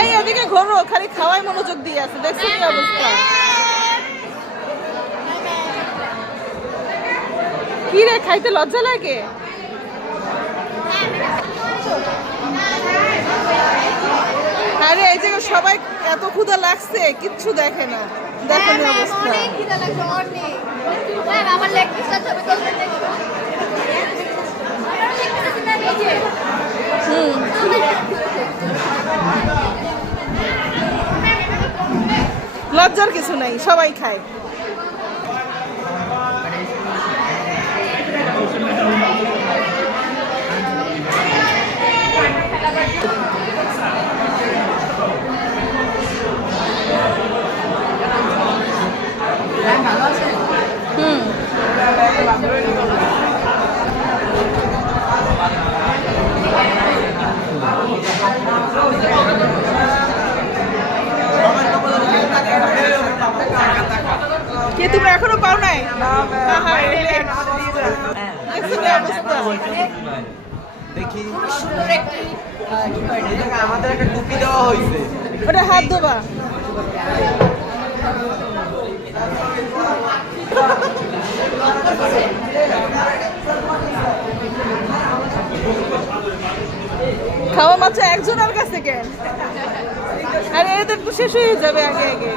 এই এদিকে ঘোরো, খালি খাওয়াই মনোযোগ দিয়ে আছে, দেখছো কি অবস্থা? কি রে, খাইতে লজ্জা লাগে? আরে এই যে সবাই এত ক্ষুধা লাগছে, কিচ্ছু দেখে না, দেখো না অবস্থা। লজ্জার কিছু নাই, সবাই খায়। কে তুমি এখনো পাও নাই? আমাদের একটা টুপি দেওয়া হয়েছে, ওটা হাত ধোবা। খাওয়া মাত্র একজনের কাছে কেন? আরে এদের তো শেষ হয়ে যাবে আগে আগে।